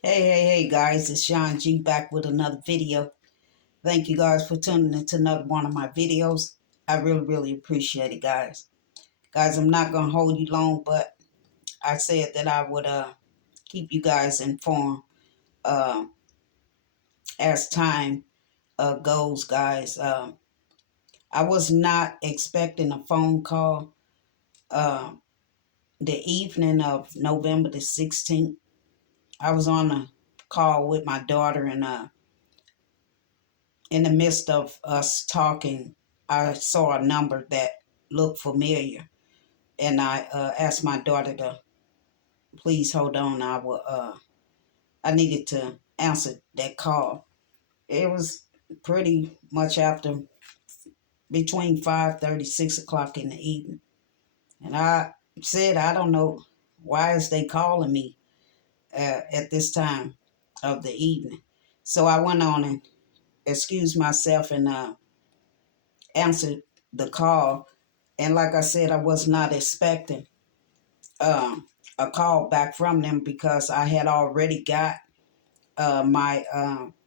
Hey guys, it's Sean G back with another video. Thank you guys for tuning into another one of my videos. I really appreciate it, guys. Guys, I'm not going to hold you long, but I said that I would keep you guys informed uh, as time goes, guys. I was not expecting a phone call uh, the evening of November the 16th. I was on a call with my daughter and in the midst of us talking, I saw a number that looked familiar, and I asked my daughter to please hold on. I needed to answer that call. It was pretty much after between 5:30, 6 o'clock in the evening, and I said, I don't know why is they calling me at this time of the evening. So I went on and excused myself and answered the call. And like I said, I was not expecting a call back from them because I had already got my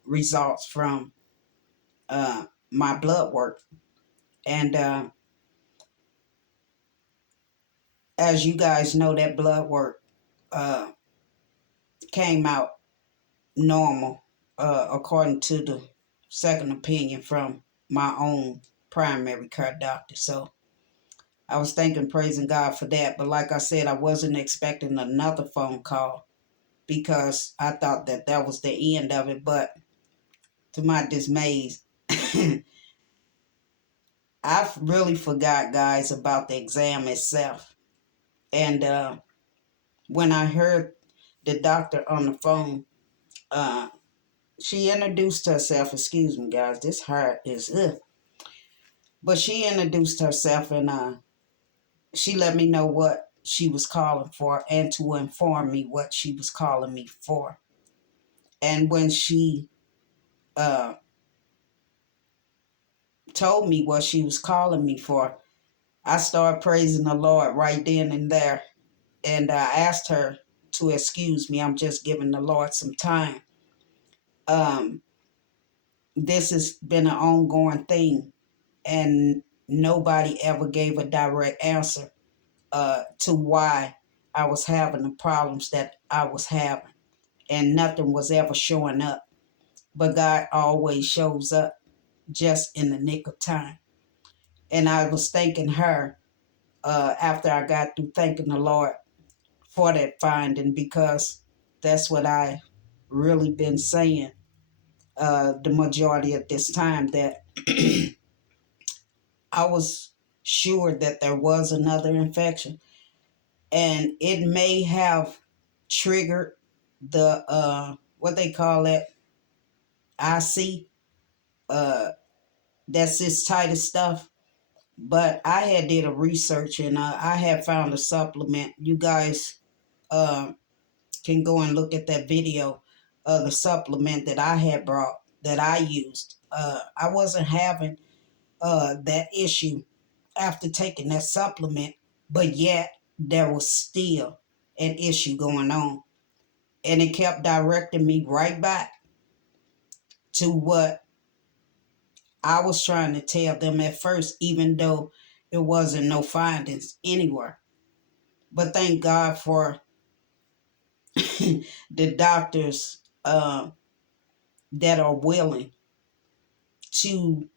results from my blood work. And as you guys know, that blood work uh, came out normal according to the second opinion from my own primary care doctor. So I was thanking, praising God for that. But like I said, I wasn't expecting another phone call because I thought that that was the end of it. But to my dismay, I really forgot, guys, about the exam itself. And when I heard the doctor on the phone, uh, she introduced herself. Excuse me, guys, this heart is ugh. But she introduced herself and she let me know what she was calling for and to inform me what she was calling me for. And when she uh, told me what she was calling me for, I started praising the Lord right then and there. And I asked her to excuse me. I'm just giving the Lord some time. Um, this has been an ongoing thing, and nobody ever gave a direct answer to why I was having the problems that I was having, and nothing was ever showing up. But God always shows up just in the nick of time. And I was thanking her after I got through thanking the Lord for that finding because that's what I really been saying the majority of this time, that I was sure that there was another infection and it may have triggered the what they call that IC, uh that's cystitis stuff. But I had did a research and I had found a supplement. You guys uh, can go and look at that video of the supplement that I had brought that I used. I wasn't having that issue after taking that supplement, but yet there was still an issue going on. And it kept directing me right back to what I was trying to tell them at first, even though it wasn't no findings anywhere. But thank God for the doctors that are willing to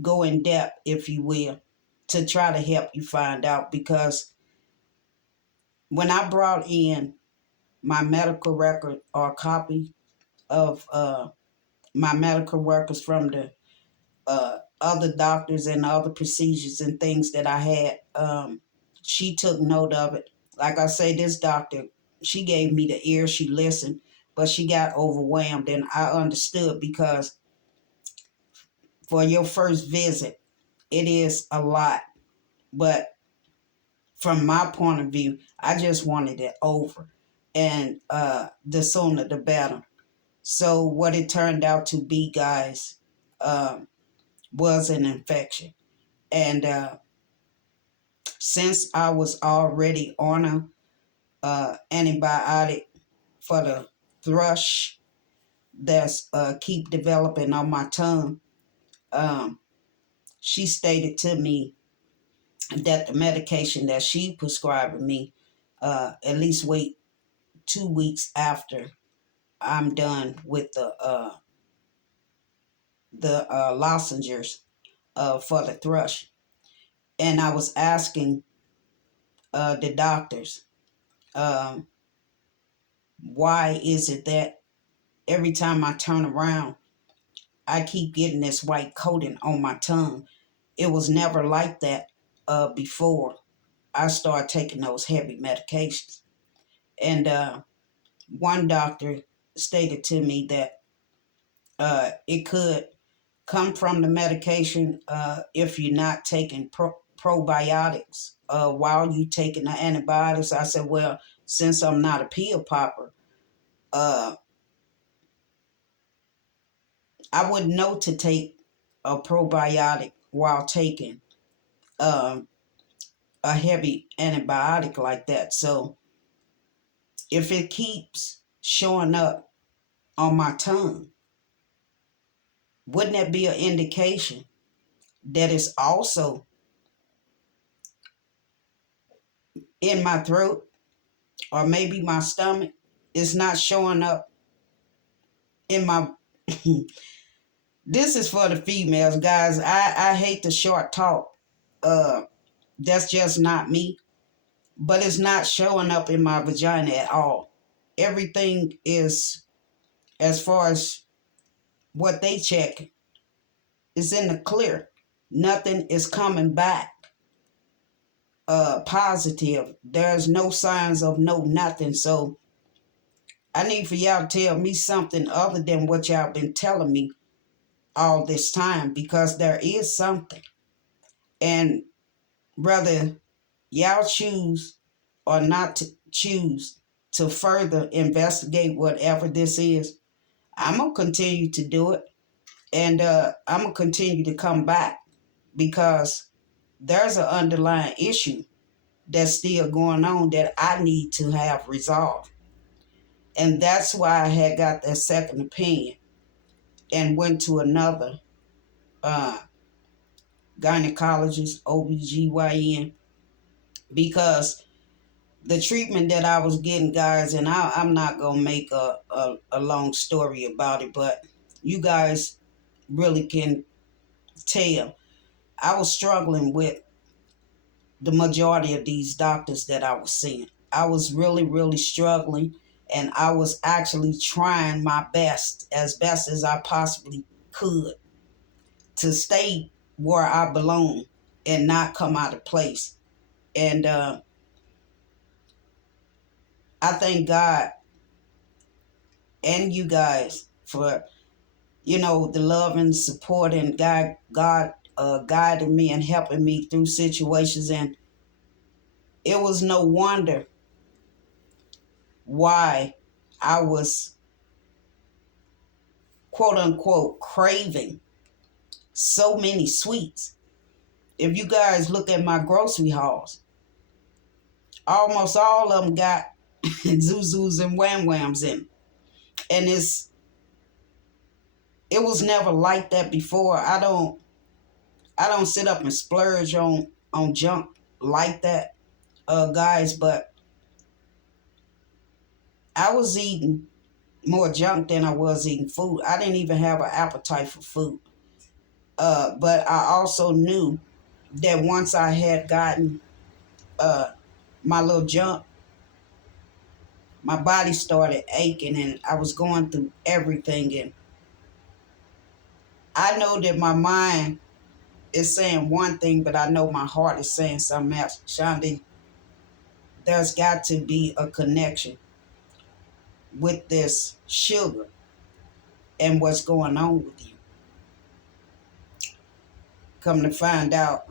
go in depth, if you will, to try to help you find out. Because when I brought in my medical record or a copy of my medical records from the other doctors and other procedures and things that I had, she took note of it. Like I say, this doctor, she gave me the ear, she listened, but she got overwhelmed. And I understood because for your first visit, it is a lot. But from my point of view, I just wanted it over. And the sooner the better. So what it turned out to be, guys, um, was an infection. And since I was already on a antibiotic for the thrush that's keep developing on my tongue. She stated to me that the medication that she prescribed me, at least wait 2 weeks after I'm done with the lozenges for the thrush. And I was asking the doctors, um, why is it that every time I turn around, I keep getting this white coating on my tongue? It was never like that before I started taking those heavy medications. And one doctor stated to me that it could come from the medication if you're not taking probiotics while you taking the antibiotics. I said, well, since I'm not a pill popper, uh, I wouldn't know to take a probiotic while taking um, a heavy antibiotic like that. So if it keeps showing up on my tongue, wouldn't that be an indication that it's also in my throat or maybe my stomach? Is not showing up in my this is for the females, guys. I hate the short talk. uh that's just not me. But it's not showing up in my vagina at all. Everything is, as far as what they check, is in the clear. Nothing is coming back positive. There's no signs of no nothing. So I need for y'all to tell me something other than what y'all been telling me all this time, because there is something. And whether y'all choose or not to choose to further investigate whatever this is, I'm going to continue to do it. And I'm going to continue to come back, because there's an underlying issue that's still going on that I need to have resolved. And that's why I had got that second opinion and went to another uh, gynecologist, OBGYN, because the treatment that I was getting, guys, and I'm not going to make a long story about it, but you guys really can tell. I was struggling with the majority of these doctors that I was seeing. I was really, really struggling, and I was actually trying my best as I possibly could, to stay where I belong and not come out of place. And I thank God and you guys for, the love and support, and God guiding me and helping me through situations. And it was no wonder why I was, quote unquote, craving so many sweets. If you guys look at my grocery hauls, almost all of them got Zuzus and Wham Whams in them. And it was never like that before. I don't sit up and splurge on junk like that, guys, but I was eating more junk than I was eating food. I didn't even have an appetite for food. But I also knew that once I had gotten my little junk, my body started aching and I was going through everything. And I know that my mind is saying one thing, but I know my heart is saying something else. Shonda, there's got to be a connection with this sugar and what's going on with you. Come to find out,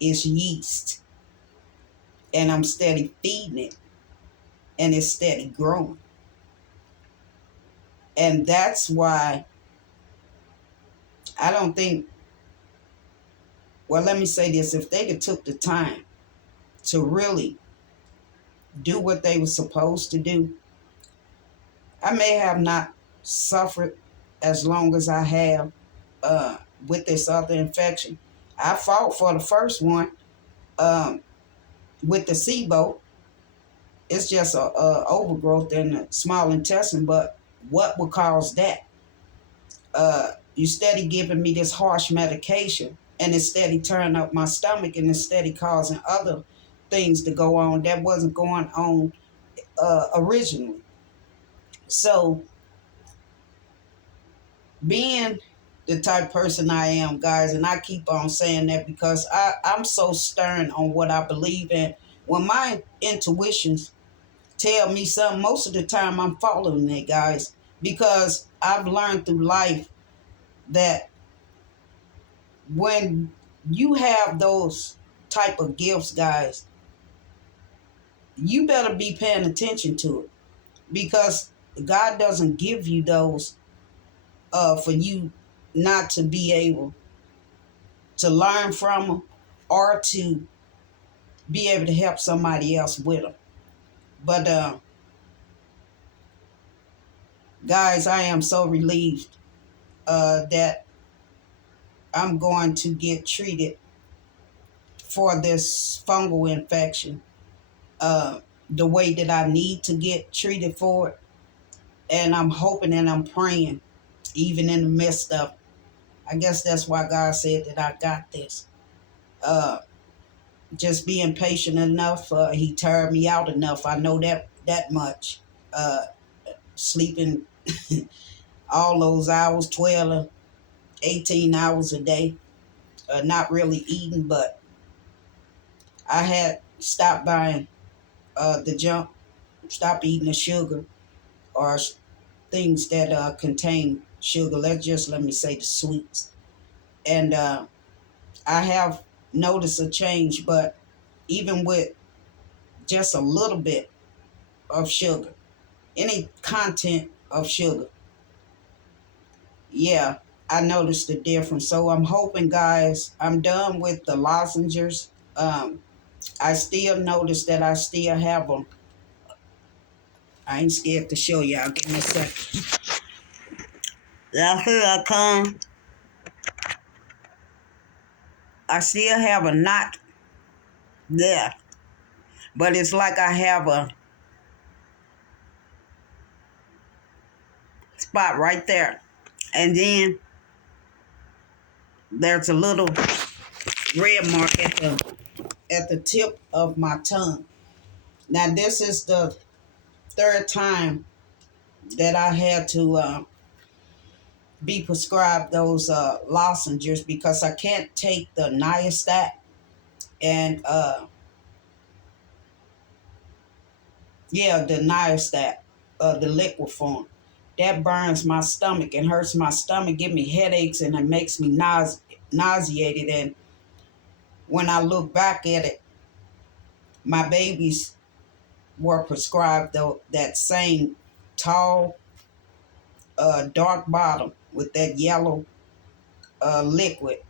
it's yeast. And I'm steady feeding it. And it's steady growing. And that's why I don't think, well, let me say this. If they'd have took the time to really do what they were supposed to do, I may have not suffered as long as I have uh, with this other infection. I fought for the first one um, with the SIBO. It's just a overgrowth in the small intestine, but what would cause that? You steady giving me this harsh medication, and it's steady turning up my stomach, and it's steady causing other things to go on that wasn't going on originally. So, being the type person I am, guys, and I keep on saying that because I'm so stern on what I believe in. When my intuitions tell me something, most of the time I'm following it, guys, because I've learned through life that when you have those type of gifts, guys, you better be paying attention to it because God doesn't give you those for you not to be able to learn from them or to be able to help somebody else with them. But guys, I am so relieved that I'm going to get treated for this fungal infection the way that I need to get treated for it. And I'm hoping and I'm praying, even in the midst of, I guess that's why God said that I got this. Uh, just being patient enough. He tired me out enough. I know that much. Sleeping all those hours, 12 or 18 hours a day. Not really eating, but I had stopped buying the junk, stopped eating the sugar or things that contain sugar. Let me say the sweets. And I have noticed a change, but even with just a little bit of sugar, any content of sugar, yeah, I noticed the difference. So I'm hoping, guys, I'm done with the lozenges. I still notice that I still have them. I ain't scared to show y'all. Give me a second. Now here I come. I still have a knot there, but it's like I have a spot right there. And then there's a little red mark at the tip of my tongue. Now this is the third time that I had to be prescribed those lozenges because I can't take the Niastat and the Niastat, the liquid form. That burns my stomach and hurts my stomach, give me headaches, and it makes me nauseated. And when I look back at it, my babies were prescribed that same tall, dark bottle with that yellow liquid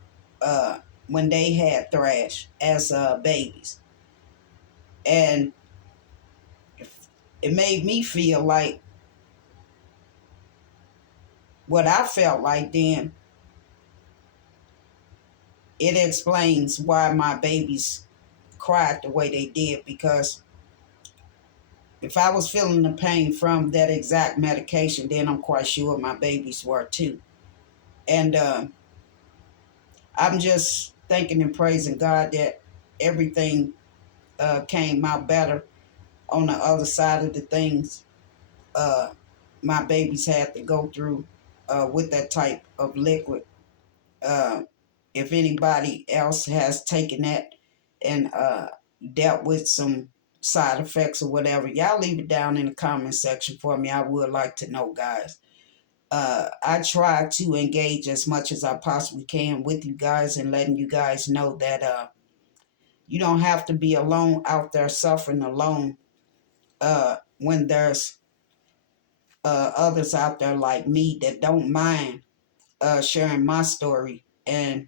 when they had thrash as babies. And it made me feel like what I felt like then. It explains why my babies cried the way they did, because if I was feeling the pain from that exact medication, then I'm quite sure my babies were too. And I'm just thanking and praising God that everything came out better on the other side of the things my babies had to go through with that type of liquid. Uh, if anybody else has taken that and dealt with some side effects or whatever, y'all leave it down in the comment section for me. I would like to know, guys. I try to engage as much as I possibly can with you guys and letting you guys know that you don't have to be alone out there suffering alone when there's others out there like me that don't mind sharing my story and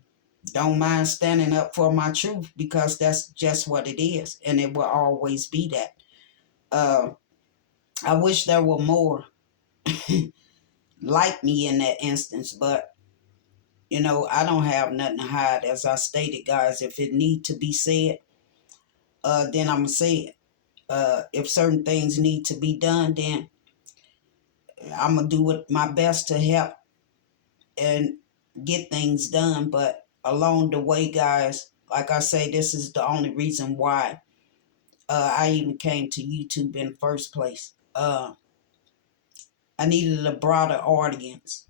don't mind standing up for my truth, because that's just what it is, and it will always be that. I wish there were more like me in that instance, but I don't have nothing to hide. As I stated, guys, if it need to be said, then I'm gonna say it. If certain things need to be done, then I'm gonna do my best to help and get things done. But along the way, guys, like I say, this is the only reason why I even came to YouTube in the first place. I needed a broader audience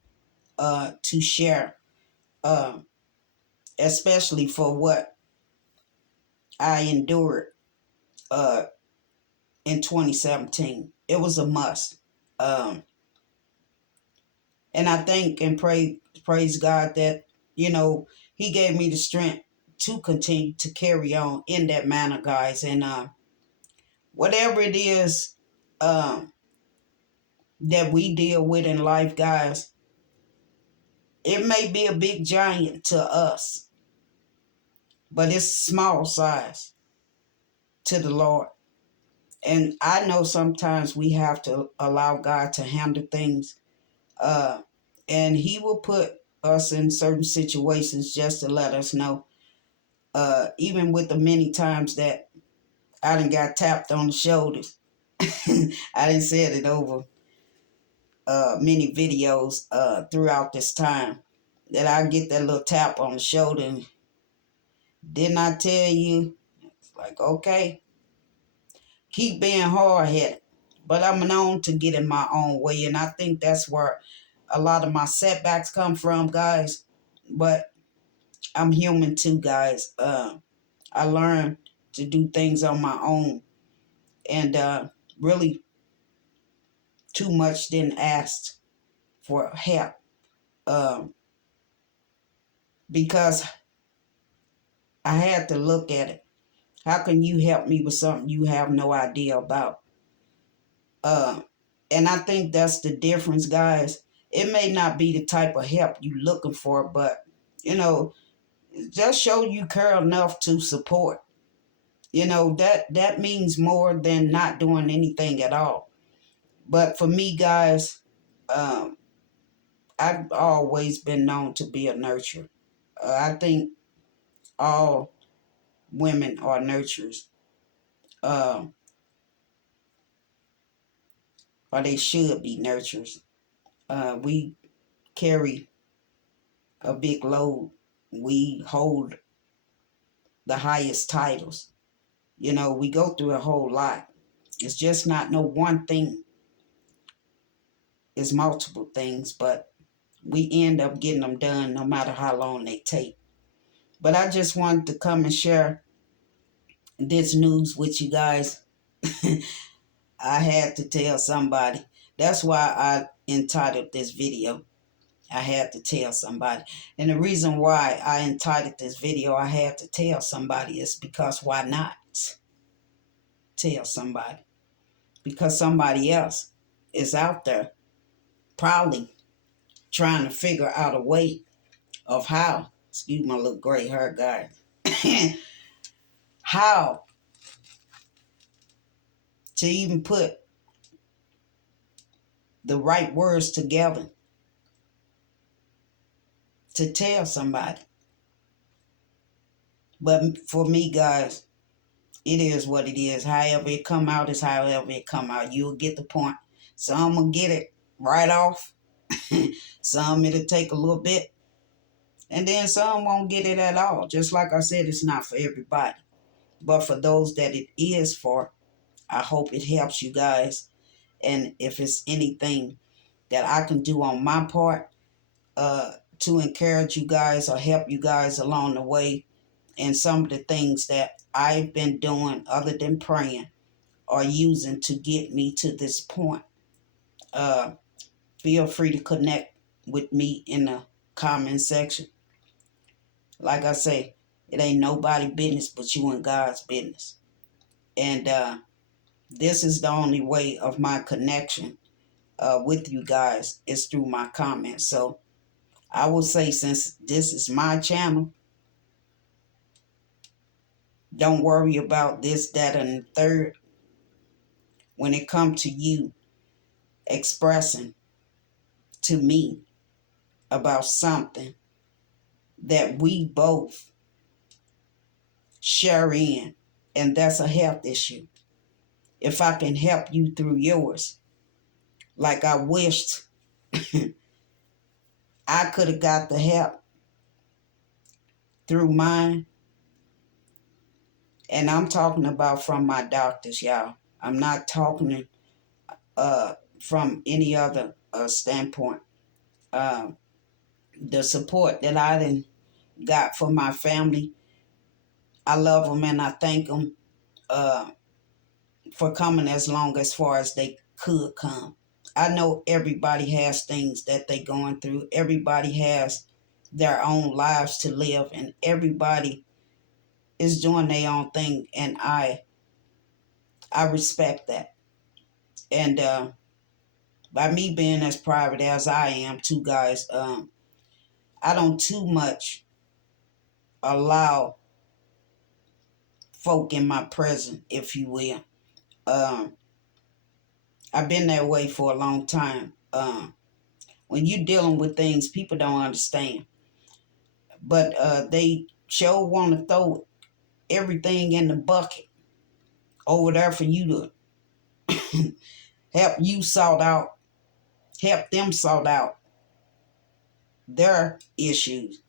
to share, uh, especially for what I endured uh, in 2017. It was a must. Um, and I thank and praise God that, He gave me the strength to continue to carry on in that manner, guys. And whatever it is um, that we deal with in life, guys, it may be a big giant to us, but it's small size to the Lord. And I know sometimes we have to allow God to handle things, uh, and He will put us in certain situations just to let us know. Even with the many times that I done got tapped on the shoulders, I done said it over many videos throughout this time, that I get that little tap on the shoulder. And didn't I tell you? It's like, okay, keep being hard headed. But I'm known to get in my own way. And I think that's where a lot of my setbacks come from, guys. But I'm human too, guys. I learned to do things on my own. And really, too much didn't ask for help. Um, because I had to look at it. How can you help me with something you have no idea about? Uh, and I think that's the difference, guys. It may not be the type of help you're looking for, but just show you care enough to support. That means more than not doing anything at all. But for me, guys, um, I've always been known to be a nurturer. I think all women are nurturers, um, or they should be nurturers. We carry a big load. We hold the highest titles. We go through a whole lot. It's just not no one thing. It's multiple things, but we end up getting them done no matter how long they take. But I just wanted to come and share this news with you guys. I had to tell somebody. That's why I entitled this video, I had to tell somebody. And the reason why I entitled this video, I had to tell somebody, is because why not tell somebody? Because somebody else is out there probably trying to figure out a way of how, excuse my little gray hair guy, how to even put the right words together to tell somebody. But for me, guys, it is what it is. However it come out is however it come out. You'll get the point. Some will get it right off. Some it'll take a little bit. And then some won't get it at all. Just like I said, it's not for everybody. But for those that it is for, I hope it helps you guys. And if it's anything that I can do on my part to encourage you guys or help you guys along the way, and some of the things that I've been doing other than praying or using to get me to this point, uh, feel free to connect with me in the comment section. Like I say, it ain't nobody business but you and God's business. And this is the only way of my connection with you guys is through my comments. So I will say, since this is my channel, don't worry about this, that, and the third when it comes to you expressing. to me about something that we both share in, and that's a health issue. If I can help you through yours, like I wished I could have got the help through mine, and I'm talking about from my doctors, y'all. I'm not talking from any other standpoint. The support that I done got for my family, I love them and I thank them for coming as long as far as they could come. I know everybody has things that they going through. Everybody has their own lives to live, and everybody is doing their own thing, and I respect that. And by me being as private as I am, too, guys, I don't too much allow folk in my presence, if you will. Um, I've been that way for a long time. When you're dealing with things people don't understand, but they sure want to throw everything in the bucket over there for you to help you help them sort out their issues,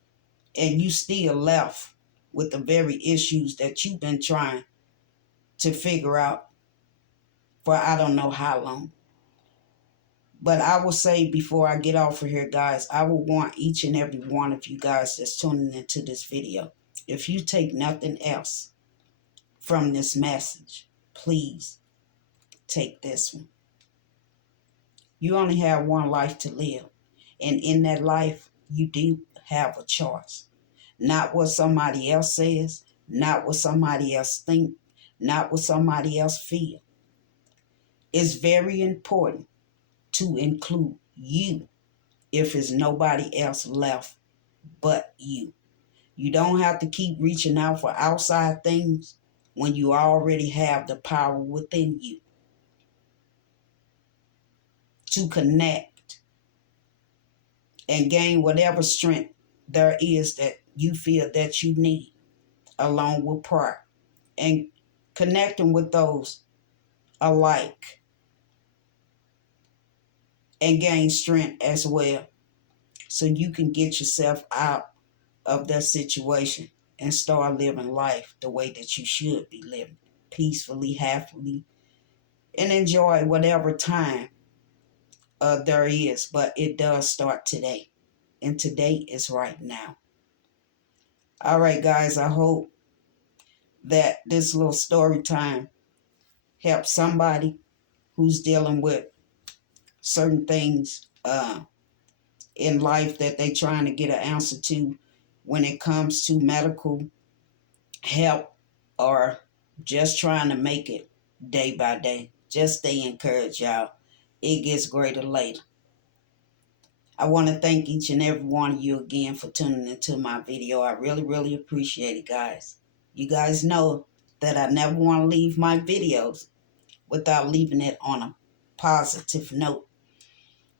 and you still left with the very issues that you've been trying to figure out for I don't know how long. But I will say before I get off of here, guys, I will want each and every one of you guys that's tuning into this video, if you take nothing else from this message, please take this one. You only have one life to live. And in that life, you do have a choice. Not what somebody else says, not what somebody else thinks, not what somebody else feels. It's very important to include you if there's nobody else left but you. You don't have to keep reaching out for outside things when you already have the power within you to connect and gain whatever strength there is that you feel that you need, along with prayer and connecting with those alike, and gain strength as well, so you can get yourself out of that situation and start living life the way that you should be living, peacefully, happily, and enjoy whatever time there is. But it does start today, and today is right now. All right, guys, I hope that this little story time helps somebody who's dealing with certain things in life that they trying to get an answer to when it comes to medical help, or just trying to make it day by day. Just stay encouraged, y'all. It gets greater later. I want to thank each and every one of you again for tuning into my video. I really, really appreciate it, guys. You guys know that I never want to leave my videos without leaving it on a positive note.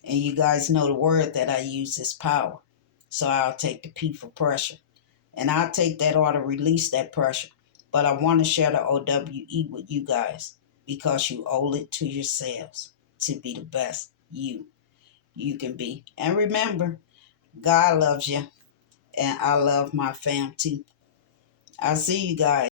And you guys know the word that I use is power. So I'll take the P for pressure. And I'll take that or to release that pressure. But I want to share the OWE with you guys because you owe it to yourselves to be the best you can be. And remember, God loves you, and I love my fam too. I'll see you guys.